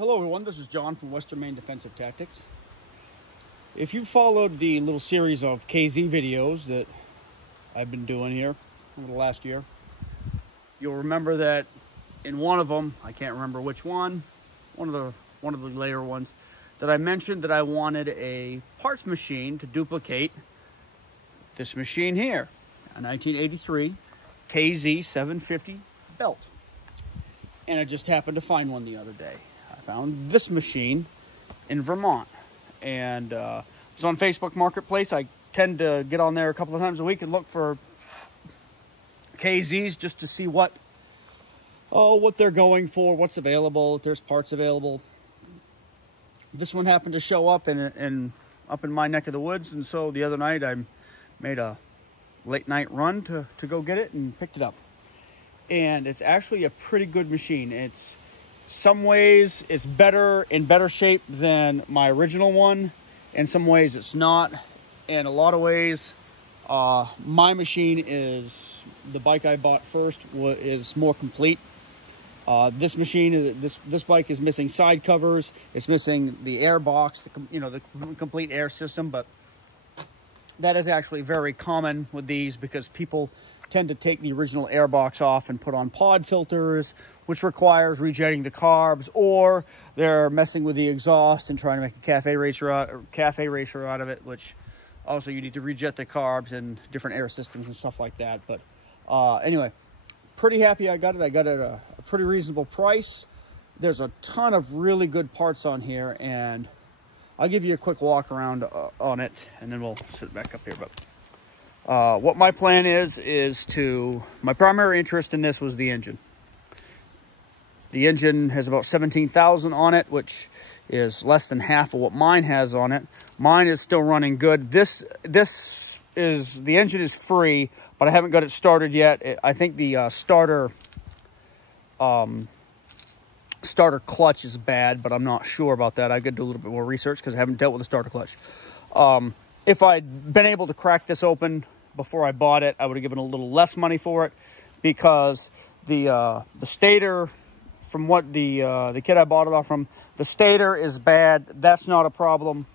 Hello everyone, this is John from Western Maine Defensive Tactics. If you followed the little series of KZ videos that I've been doing here over the last year, you'll remember that in one of them, I can't remember which one of the later ones, that I mentioned that I wanted a parts machine to duplicate this machine here, a 1983 KZ750 belt. And I just happened to find one the other day. I found this machine in Vermont, and it's on Facebook Marketplace. I tend to get on there a couple of times a week and look for KZs just to see what they're going for, what's available, if there's parts available. This one happened to show up up in my neck of the woods, and so the other night I made a late night run to go get it and picked it up. And it's actually a pretty good machine. It's some ways it's in better shape than my original one. In some ways it's not. In a lot of ways, my machine is, the bike I bought first is more complete. This machine, this bike is missing side covers. It's missing the air box, the complete air system. But that is actually very common with these because people tend to take the original air box off and put on pod filters, which requires rejetting the carbs, or they're messing with the exhaust and trying to make a cafe racer out of it, which also you need to rejet the carbs and different air systems and stuff like that. But anyway, pretty happy I got it. I got it at a pretty reasonable price. There's a ton of really good parts on here, and I'll give you a quick walk around on it, and then we'll sit back up here. But what my plan is my primary interest in this was the engine. The engine has about 17,000 on it, which is less than half of what mine has on it. Mine is still running good. The engine is free, but I haven't got it started yet. I think the starter clutch is bad, but I'm not sure about that. I've got to do a little bit more research because I haven't dealt with the starter clutch. If I'd been able to crack this open before I bought it, I would have given a little less money for it, because the stator, from what the kid I bought it off from, the stator is bad. That's not a problem.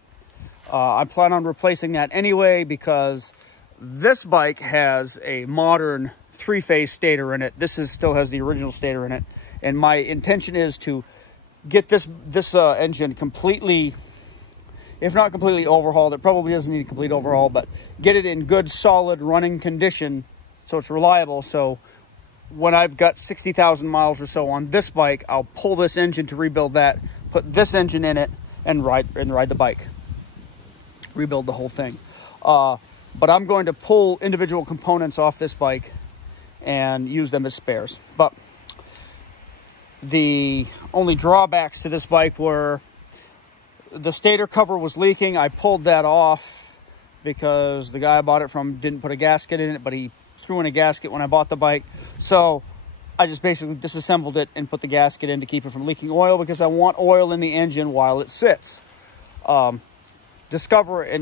I plan on replacing that anyway, because this bike has a modern three-phase stator in it. This still has the original stator in it, and my intention is to get this engine completely, if not completely overhauled. It probably doesn't need a complete overhaul, but get it in good, solid running condition so it's reliable. So when I've got 60,000 miles or so on this bike, I'll pull this engine to rebuild that, put this engine in it, and ride the bike. Rebuild the whole thing. But I'm going to pull individual components off this bike and use them as spares. But the only drawbacks to this bike were the stator cover was leaking. I pulled that off because the guy I bought it from didn't put a gasket in it, but he threw in a gasket when I bought the bike. So I just basically disassembled it and put the gasket in to keep it from leaking oil, because I want oil in the engine while it sits. And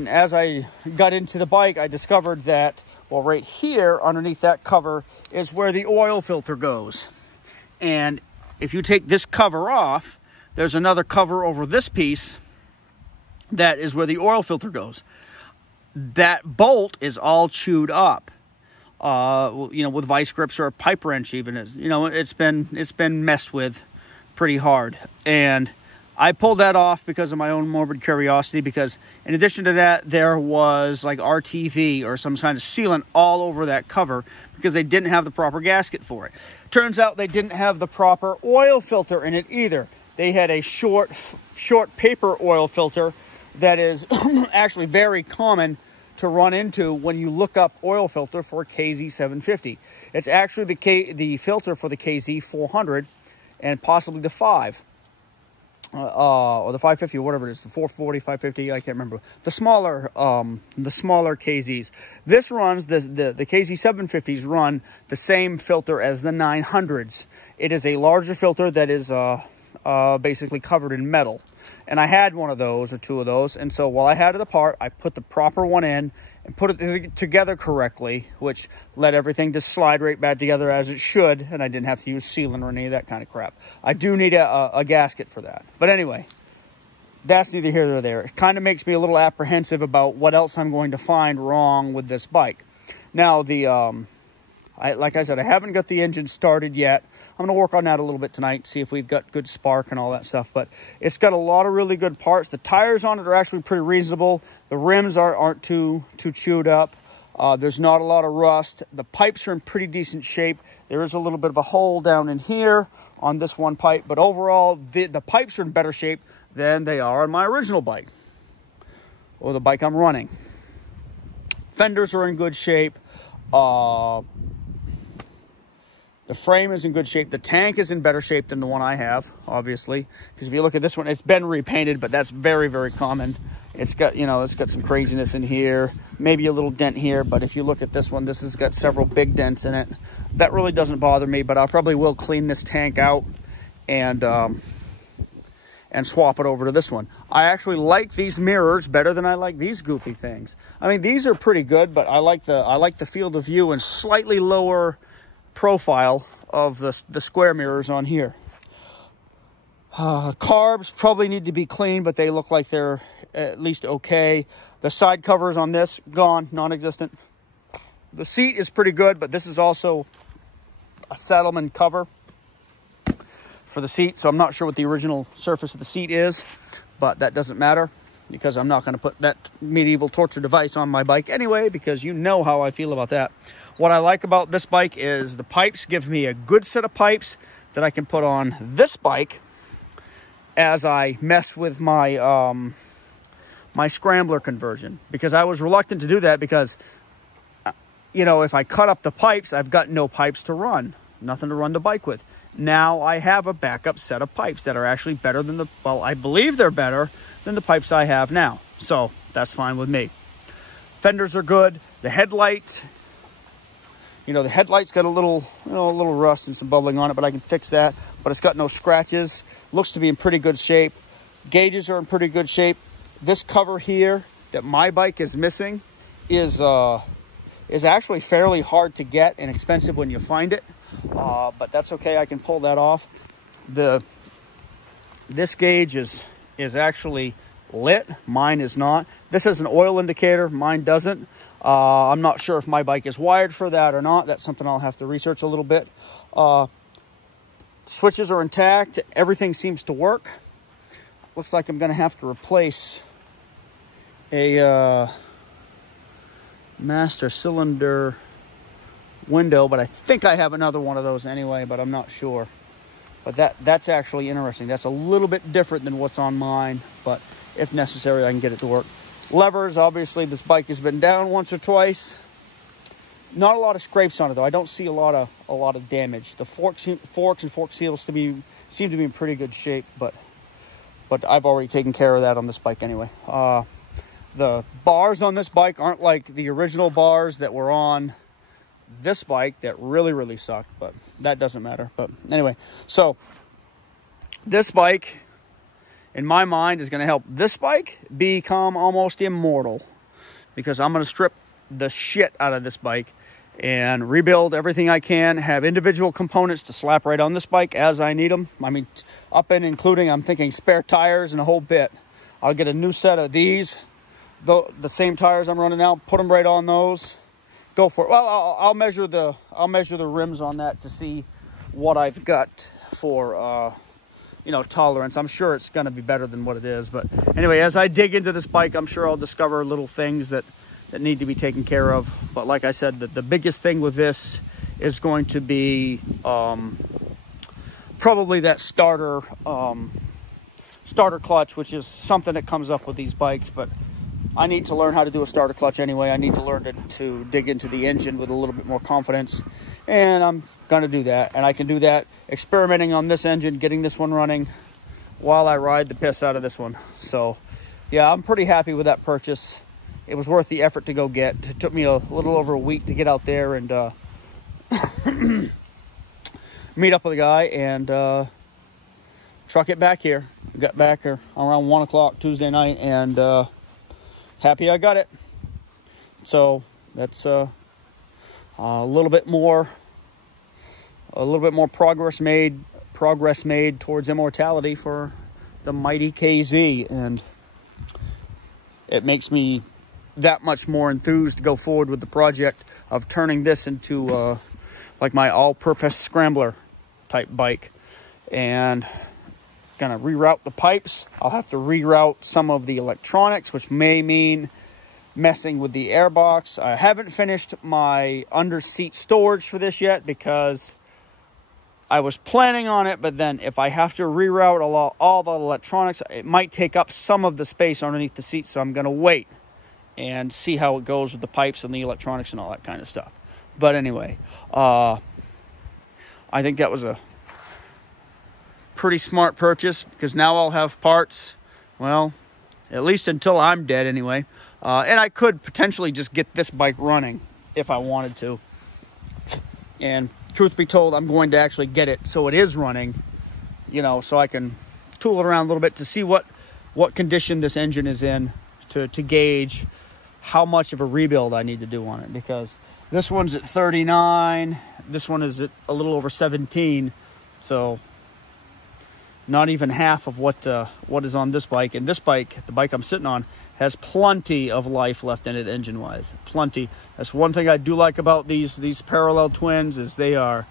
as I got into the bike, I discovered that, well, right here underneath that cover is where the oil filter goes. And if you take this cover off, there's another cover over this piece that is where the oil filter goes. That bolt is all chewed up, with vice grips or a pipe wrench even. It's been messed with pretty hard. And I pulled that off because of my own morbid curiosity, because in addition to that, there was like RTV or some kind of sealant all over that cover because they didn't have the proper gasket for it. Turns out they didn't have the proper oil filter in it either. They had a short paper oil filter that is actually very common to run into when you look up oil filter for KZ750. It's actually the filter for the KZ400 and possibly the 5. Or the 550, or whatever it is, the 440, 550, I can't remember. The smaller KZs. This runs, the KZ750s run the same filter as the 900s. It is a larger filter that is basically covered in metal. And I had one of those or two of those. And so while I had it apart, I put the proper one in and put it together correctly, which let everything just slide right back together as it should. And I didn't have to use sealant or any of that kind of crap. I do need a gasket for that. But anyway, that's neither here nor there. It kind of makes me a little apprehensive about what else I'm going to find wrong with this bike. Now, like I said, I haven't got the engine started yet. I'm going to work on that a little bit tonight, see if we've got good spark and all that stuff. But it's got a lot of really good parts. The tires on it are actually pretty reasonable. The rims aren't too chewed up. There's not a lot of rust. The pipes are in pretty decent shape. There is a little bit of a hole down in here on this one pipe. But overall, the pipes are in better shape than they are on my original bike, or the bike I'm running. Fenders are in good shape. The frame is in good shape. The tank is in better shape than the one I have, obviously. Because if you look at this one, it's been repainted, but that's very, very common. It's got, it's got some craziness in here, maybe a little dent here. But if you look at this one, this has got several big dents in it. That really doesn't bother me, but I probably will clean this tank out and swap it over to this one. I actually like these mirrors better than I like these goofy things. I mean, these are pretty good, but I like the field of view and slightly lower profile of the square mirrors on here. Carbs probably need to be cleaned, but they look like they're at least okay. The side covers on this, gone, non-existent. The seat is pretty good, but this is also a Saddleman cover for the seat, so I'm not sure what the original surface of the seat is, but that doesn't matter because I'm not going to put that medieval torture device on my bike anyway, because you know how I feel about that. What I like about this bike is the pipes give me a good set of pipes that I can put on this bike as I mess with my my scrambler conversion, because I was reluctant to do that because, if I cut up the pipes, I've got no pipes to run, nothing to run the bike with. Now I have a backup set of pipes that are actually better than I believe they're better than the pipes I have now. So that's fine with me. Fenders are good. The headlight, the headlight's got a little rust and some bubbling on it, but I can fix that. But it's got no scratches. Looks to be in pretty good shape. Gauges are in pretty good shape. This cover here that my bike is missing is actually fairly hard to get and expensive when you find it. But that's okay. I can pull that off. This gauge is actually lit. Mine is not. This is an oil indicator. Mine doesn't. I'm not sure if my bike is wired for that or not. That's something I'll have to research a little bit. Switches are intact. Everything seems to work. Looks like I'm going to have to replace a master cylinder window, but I think I have another one of those anyway, but I'm not sure. But that's actually interesting. That's a little bit different than what's on mine, but if necessary, I can get it to work. Levers, obviously, this bike has been down once or twice. Not a lot of scrapes on it, though. I don't see a lot of damage. The forks and fork seals seem to be in pretty good shape, but I've already taken care of that on this bike anyway. The bars on this bike aren't like the original bars that were on this bike that really sucked, but that doesn't matter. But anyway, so this bike, in my mind, is going to help this bike become almost immortal, because I'm going to strip the shit out of this bike and rebuild everything I can, have individual components to slap right on this bike as I need them. I mean, up and including, I'm thinking spare tires and a whole bit. I'll get a new set of these, the same tires I'm running now, put them right on those. Go for it. Well, I'll measure the rims on that to see what I've got for tolerance. I'm sure it's going to be better than what it is. But anyway, as I dig into this bike, I'm sure I'll discover little things that need to be taken care of. But like I said, the biggest thing with this is going to be probably that starter clutch, which is something that comes up with these bikes. But I need to learn how to do a starter clutch anyway. I need to learn to dig into the engine with a little bit more confidence. And I'm going to do that. And I can do that experimenting on this engine, getting this one running while I ride the piss out of this one. So, yeah, I'm pretty happy with that purchase. It was worth the effort to go get. It took me a little over a week to get out there and meet up with a guy and truck it back here. Got back here around 1 o'clock Tuesday night, and happy I got it. So that's a little bit more progress made towards immortality for the mighty KZ, and it makes me that much more enthused to go forward with the project of turning this into like my all-purpose scrambler type bike. And gonna reroute the pipes. I'll have to reroute some of the electronics, which may mean messing with the airbox. I haven't finished my under-seat storage for this yet because I was planning on it, but then if I have to reroute all the electronics, it might take up some of the space underneath the seat, so I'm going to wait and see how it goes with the pipes and the electronics and all that kind of stuff. But anyway, I think that was a pretty smart purchase, because now I'll have parts, well, at least until I'm dead anyway. And I could potentially just get this bike running if I wanted to. And truth be told, I'm going to actually get it so it is running, you know, so I can tool it around a little bit to see what condition this engine is in, to gauge how much of a rebuild I need to do on it. Because this one's at 39, this one is at a little over 17, so not even half of what is on this bike. And this bike, the bike I'm sitting on, has plenty of life left in it engine-wise. Plenty. That's one thing I do like about these parallel twins, is they're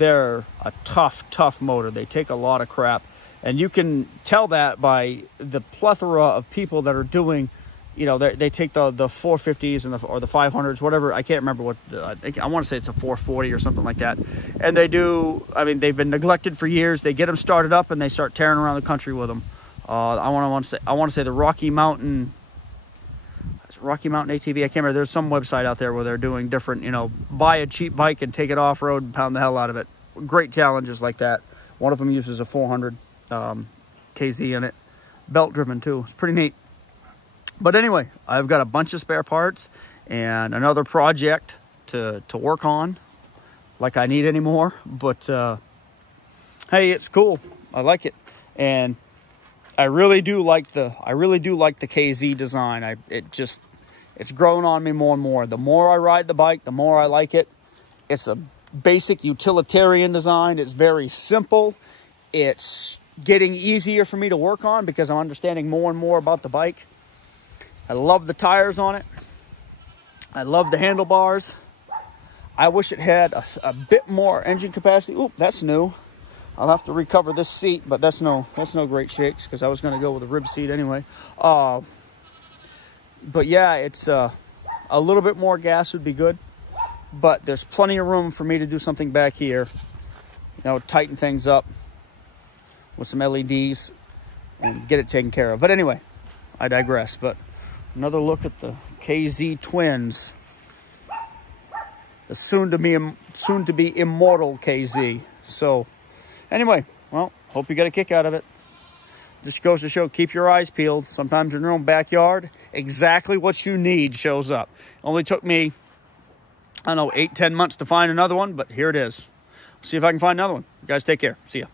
a tough motor. They take a lot of crap. And you can tell that by the plethora of people that are doing, you know, they take the 450s and or the 500s, whatever. I can't remember what, I want to say it's a 440 or something like that. And they do, I mean, they've been neglected for years. They get them started up and they start tearing around the country with them. I want to say the Rocky Mountain ATV. I can't remember. There's some website out there where they're doing different, you know, buy a cheap bike and take it off-road and pound the hell out of it. Great challenges like that. One of them uses a 400 KZ in it. Belt-driven, too. It's pretty neat. But anyway, I've got a bunch of spare parts and another project to work on, like I need anymore. But hey, it's cool. I like it. And I really do like the KZ design. It's grown on me more and more. The more I ride the bike, the more I like it. It's a basic utilitarian design. It's very simple. It's getting easier for me to work on because I'm understanding more and more about the bike. I love the tires on it. I love the handlebars. I wish it had a bit more engine capacity. Oop, that's new. I'll have to recover this seat, but that's no great shakes, because I was going to go with a rib seat anyway. But yeah, it's a little bit more gas would be good, but there's plenty of room for me to do something back here. You know, tighten things up with some LEDs and get it taken care of. But anyway, I digress. But another look at the KZ twins, the soon to be immortal KZ. So anyway, well, hope you got a kick out of it. Just goes to show, keep your eyes peeled. Sometimes in your own backyard, exactly what you need shows up. Only took me, I don't know, 8-10 months to find another one, but here it is. See if I can find another one. You guys take care. See ya.